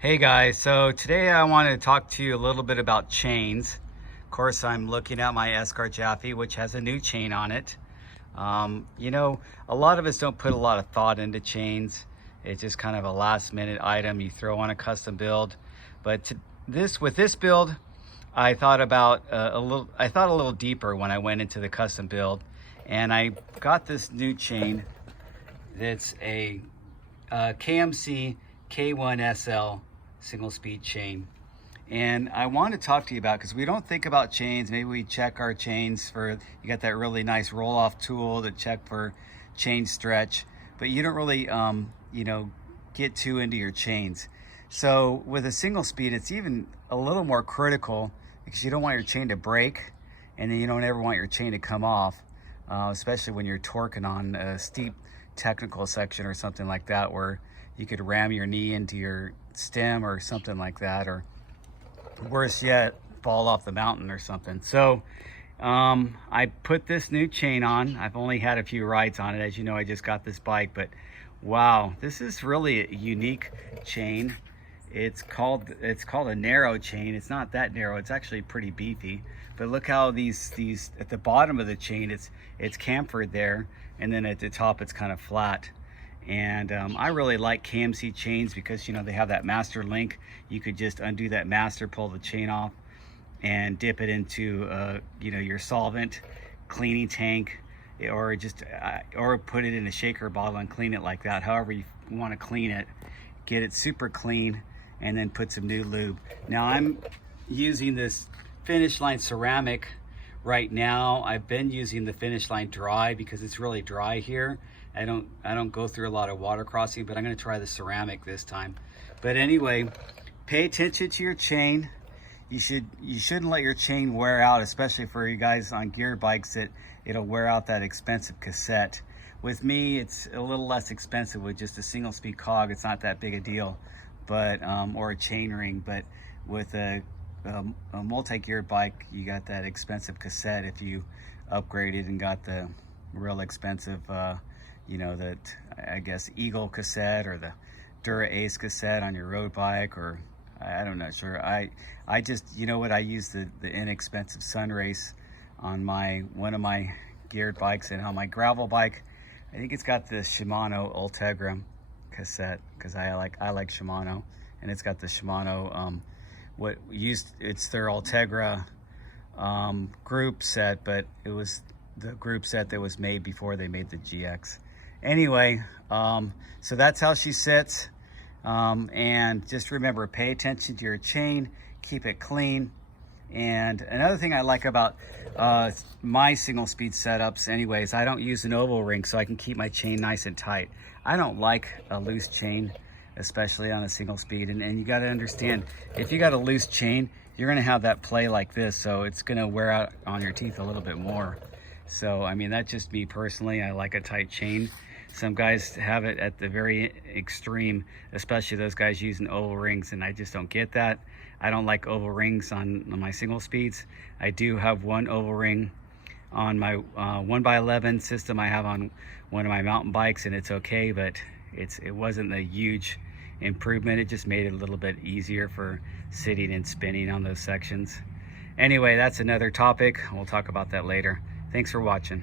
Hey guys, so today I wanted to talk to you a little bit about chains. Of course, I'm looking at my Esker Japhy, which has a new chain on it. A lot of us don't put a lot of thought into chains. It's just kind of a last minute item you throw on a custom build. But with this build, I thought about I thought a little deeper when I went into the custom build, and I got this new chain. It's a KMC K1SL single speed chain. And I want to talk to you about, because we don't think about chains. Maybe we check our chains for, you got that really nice roll off tool to check for chain stretch, but you don't really, get too into your chains. So with a single speed, it's even a little more critical because you don't want your chain to break, and then you don't ever want your chain to come off, especially when you're torquing on a steep technical section or something like that, where you could ram your knee into your stem or something like that, or worse yet, fall off the mountain or something. So I put this new chain on. I've only had a few rides on it. As you know, I just got this bike, but wow, this is really a unique chain. It's called a narrow chain. It's not that narrow. It's actually pretty beefy. But look how these at the bottom of the chain, it's chamfered there, and then at the top it's kind of flat. And I really like KMC chains because, they have that master link. You could just undo that master, pull the chain off, and dip it into your solvent cleaning tank, or just or put it in a shaker bottle and clean it like that. However you want to clean it, get it super clean, and then put some new lube. Now I'm using this finish line ceramic right now. I've been using the finish line dry because it's really dry here. I don't go through a lot of water crossing, but I'm going to try the ceramic this time. But anyway, pay attention to your chain. You shouldn't let your chain wear out, especially for you guys on gear bikes that it'll wear out that expensive cassette. With me, it's a little less expensive with just a single speed cog. It's not that big a deal, but or a chain ring. But with a multi-gear bike, you got that expensive cassette if you upgraded and got the real expensive that, I guess, Eagle cassette or the Dura Ace cassette on your road bike, or I'm not sure. I just, I use the inexpensive Sunrace on one of my geared bikes, and on my gravel bike, I think it's got the Shimano Ultegra cassette because I like Shimano, and it's got the Shimano it's their Ultegra group set, but it was the group set that was made before they made the GX. Anyway, so that's how she sits. And just remember, pay attention to your chain, keep it clean. And another thing I like about my single speed setups anyways, I don't use an oval ring, so I can keep my chain nice and tight. I don't like a loose chain, especially on a single speed. And you got to understand, if you got a loose chain, you're going to have that play like this, so it's going to wear out on your teeth a little bit more. So I mean, that's just me personally. I like a tight chain. Some guys have it at the very extreme, especially those guys using oval rings, and I just don't get that. I don't like oval rings on my single speeds. I do have one oval ring on my 1x11 system I have on one of my mountain bikes, and it's okay, but it wasn't a huge improvement. It just made it a little bit easier for sitting and spinning on those sections. Anyway, that's another topic. We'll talk about that later. Thanks for watching.